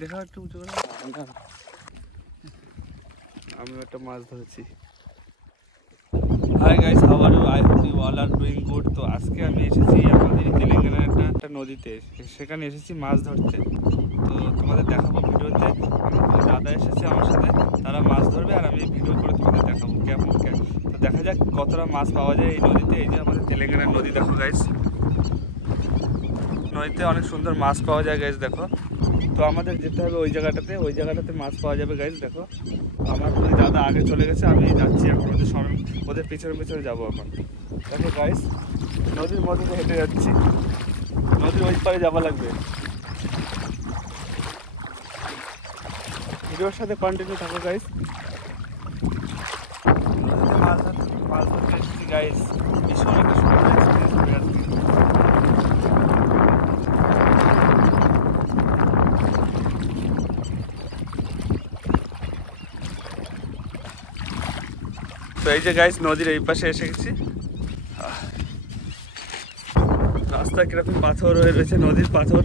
দেখা একটু উঁচু করে। আমি একটা মাছ ধরেছি। Hi guys, how are you? I hope you all are doing good. তো আজকে আমি এসেছি আমাদের তেলেঙ্গানার একটা নদীতে, সেখানে এসেছি মাছ ধরতে। তো তোমাদের দেখাবো ভিডিওতে। দাদা এসেছে আমার সাথে, তারা মাছ ধরবে আর আমি ভিডিও করে তোমাদের দেখাবো কেমন। তো দেখা যাক কতটা মাছ পাওয়া যায় এই নদীতে। এই যে আমাদের তেলেঙ্গানার নদী, দেখো গাইস, নদীতে অনেক সুন্দর মাছ পাওয়া যায় গাইস, দেখো। তো আমাদের যেতে হবে ওই জায়গাটাতে মাছ পাওয়া যাবে গাইস, দেখো। আমার দুই দাদা আগে চলে গেছে, আমি যাচ্ছি এখন ওদের পিছনে যাবো এখন। দেখো গাইস, নদীর মধ্যে হেঁটে যাচ্ছি, নদীর ওই পারে যাওয়া লাগবে। ভিডিওর সাথে কন্টিনিউ থাকো গাইস। নদীতে মাছ ধরতে এসেছি গাইস, ভীষণ একটা সুন্দর এক্সপিরিয়েন্স হবে আজকে। তো এই যে গাইস, নদীর এই পাশে এসে গেছি। রাস্তা কিরকম পাথর হয়ে রয়েছে, নদীর পাথর,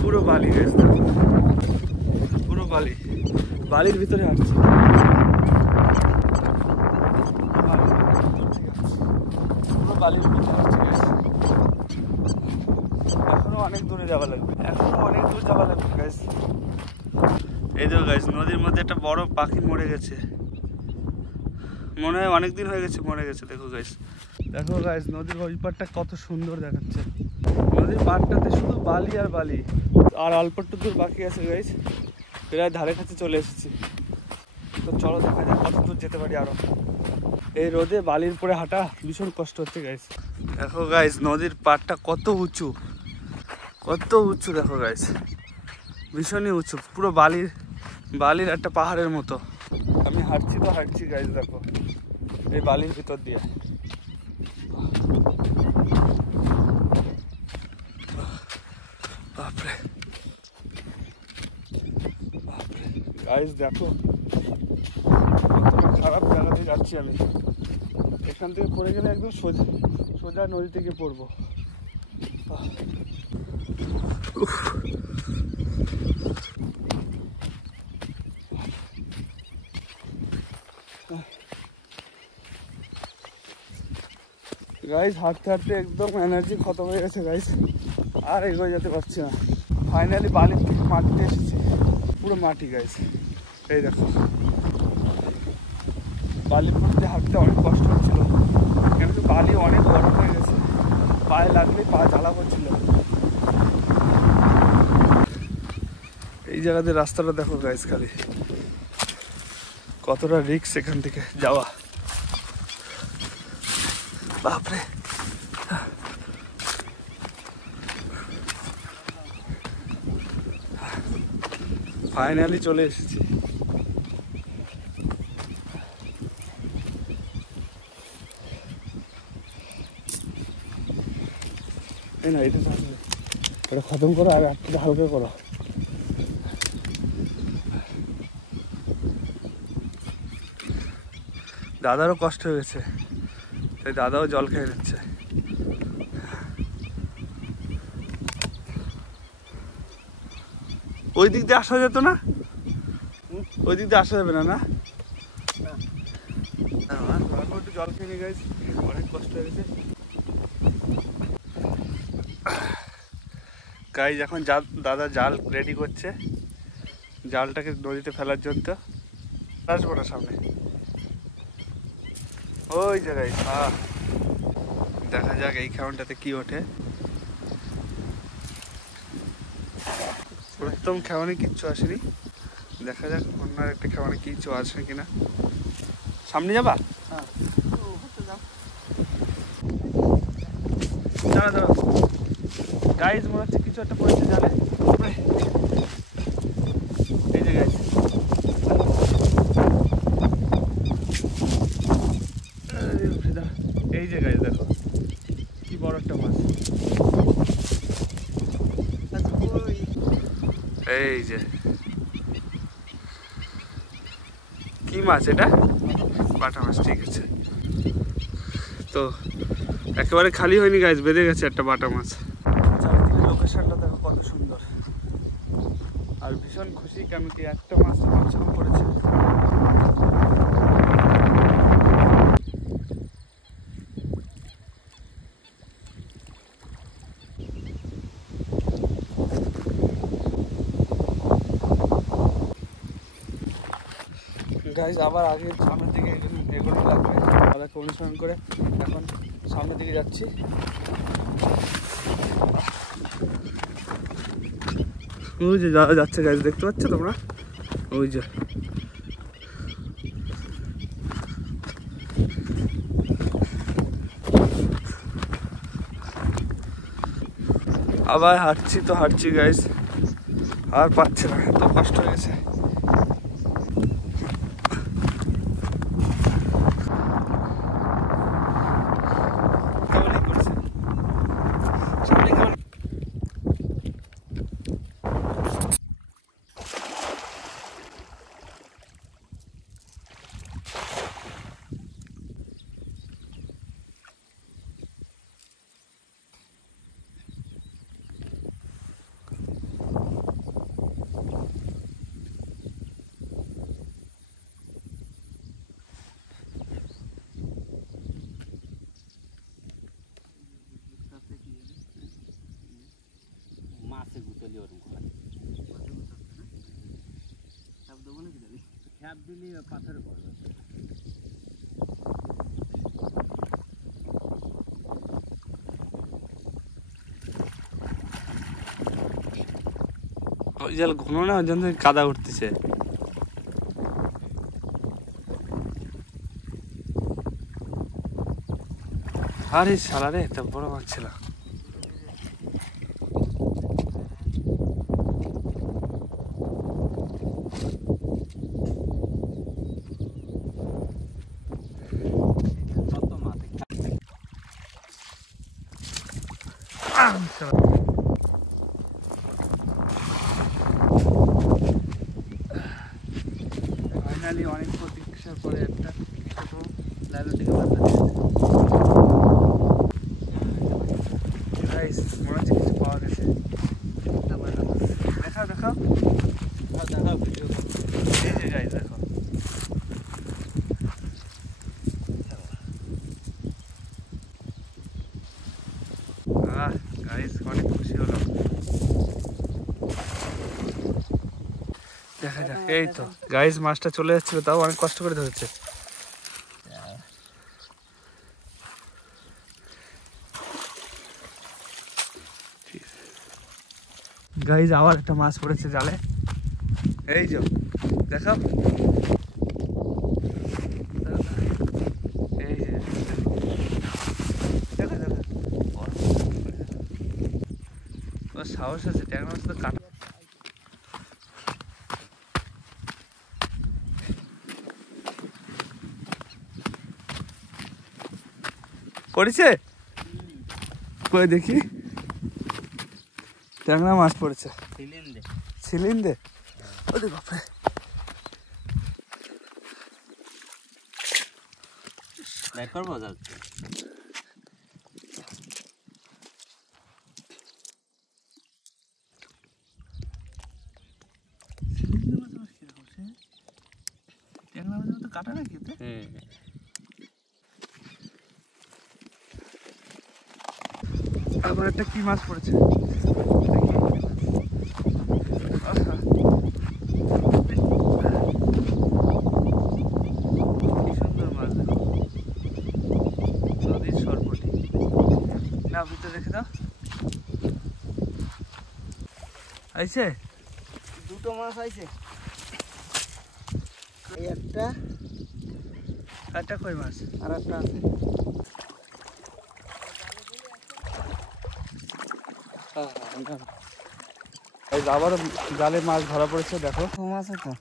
পুরো বালি গাইস, পুরো বালির ভিতরে হাঁটছি। পুরো বালির ভিতরে হাঁটছি গাইস। এখনো অনেক দূর যাওয়া লাগবে গাইস। এই দেখো গাইস, নদীর মধ্যে একটা বড় পাখি মরে গেছে, মনে হয় অনেকদিন হয়ে গেছে মরে গেছে। দেখো গাইস, নদীর ওই পাড়টা কত সুন্দর দেখাচ্ছে। নদীর পাড়টাতে শুধু বালি আর বালি, আর অল্প একটু দূর বাকি আছে গাইস, প্রায় ধারে কাছে চলে এসেছি। তো চলো দেখা যাক কত দূর যেতে পারি আরো। এই রোদে বালির পরে হাঁটা ভীষণ কষ্ট হচ্ছে গাইস। দেখো গাইস, নদীর পাড়টা কত উঁচু দেখো গাইস, ভীষণই উঁচু, পুরো বালির একটা পাহাড়ের মতো। আমি হাঁটছি গাইস, দেখো এই বালির ভিতর দিয়ে। বাপরে গাইস, দেখো কতটা খারাপ জায়গাতে যাচ্ছি আমি। এখান থেকে পড়ে গেলে একদম সোজা নদী থেকে পড়বো। গাইস, হাঁটতে একদম এনার্জি খতম হয়ে গেছে গাইস, আর এগোয়ে যেতে পারছি না। ফাইনালি বালির থেকে মাটিতে এসেছি, পুরো মাটি গাইস। এই দেখো, বালির মধ্যে হাঁটতে অনেক কষ্ট হচ্ছিল, কেন কি বালি অনেক বড় হয়ে গেছে, পায়ে লাগলেই পা জ্বালা করছিল। এই জায়গাতে রাস্তাটা দেখো গাইস, খালি কতটা রিস্ক এখান থেকে যাওয়া। বাপরে, ফাইনালি চলে এসেছি। না, এটা খতম করো আর একটু হালকা করো। দাদারও কষ্ট হয়ে গেছে, তাই দাদাও জল খেয়ে নিচ্ছে। ওই দিক দিয়ে আসা যেত না, ওই দিক দিয়ে আসা যাবে না। না, একটু জল খেয়ে নিয়ে গেছি, অনেক কষ্ট হয়ে গেছে গাইস। এখন দাদা জাল রেডি করছে, জালটাকে নদীতে ফেলার জন্য। আসবো না সামনে, ওই জায়গায়। দেখা যাক এই খেওয়ানটাতে কি ওঠে। প্রথম খেওয়ানে কিচ্ছু আসেনি, দেখা যাক অন্য একটা খেওয়ানে কিছু আসে কিনা। সামনে যাবা? দাঁড়া গাইজ, মনে হচ্ছে কিছু একটা পড়েছে জালে। এই যে গাইজ, এই যে গাইজ দেখো কি বড় একটা মাছ। এই যে কি মাছ এটা? বাটা মাছ, ঠিক আছে। তো একেবারে খালি হয়নি গাইজ, বেঁধে গেছে একটা বাটা মাছ। চারিদিকে লোকেশনটা দেখো কত সুন্দর। আর ভীষণ খুশি কেন কি একটা মাছ কমসে কম পড়েছে। গাইজ আবার আগে সামনের দিকে এগোনো লাগবে, তাদেরকে অনুসরণ করে এখন সামনের দিকে যাচ্ছি। ওই যে যারা যাচ্ছে গাইজ, দেখতে পাচ্ছ তোমরা? ওই যে আবার হাঁটছি তো হাঁটছি গাইজ, আর পাচ্ছে না, এত কষ্ট হয়ে গেছে। মাছে গুতলি ওরকম করে খ্যাপ দিলে পাথরে পড়বে। ওই জল ঘন না, ওই জন্য কাদা উঠতেছে। আরে শালা রে, এটা বড় মাছ ছিল। ফাইনালি অনেক প্রতীক্ষার পরে একটা ছোট লাইলনটিকে বাঁধা গাইস, মনে হচ্ছে কিছু পাওয়া গেছে। দেখাও দেখাও দেখাও ভিডিও। এই যে গাইস দেখো, গাইস অনেক খুশি হলাম। দেখা যাক। এই তো গাইস, মাছটা চলে যাচ্ছিল, তাও অনেক কষ্ট করে ধরেছে। গাইস আবার একটা মাছ পড়েছে জালে, এই যে দেখাও। এই যে দেখো দেখো, ওর সাহস আছে, ট্যাংরা মাছ তো কাটা। পড়েছে কই দেখি, ট্যাংরা মাছ পড়েছে। সিলিন্ডে ওরে বাপরে, বের করবো যাচ্ছে। ট্যাংরা মাছের মতো কাটা নাকি এতে? আবার একটা কি মাছ পড়েছে, ভিতরে রেখে দাও। আইছে দুটো মাছ আইছে, একটা একটা কই মাছ আর একটা আছে। আবার জালে মাছ ধরা পড়েছে, দেখো মাছ আছে।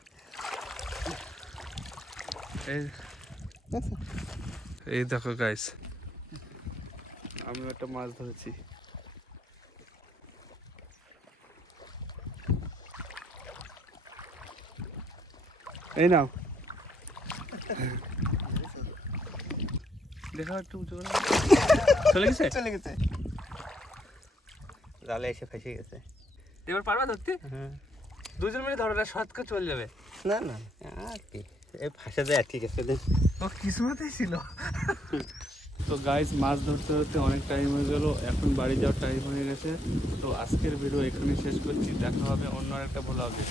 এই দেখো গাইস, আমি একটা মাছ ধরেছি। এই নাও, দেখা একটু উঁচু করে। চলে গেছে, চলে গেছে, জালে এসে ফেসে গেছে। এবার পারবা ধরতে? হ্যাঁ। দুজন মিলে ধরো না, শর্ট করে চলে যাবে। না না আর কি, এই ফাঁসে যায় ঠিক আছে দেন। ও কিসমতেই ছিল। তো গাইস, মাছ ধরতে ধরতে অনেক টাইম হয়ে গেল, এখন বাড়ি যাওয়ার টাইম হয়ে গেছে। তো আজকের ভিডিও এখানে শেষ করছি, দেখা হবে অন্য একটা ব্লগে।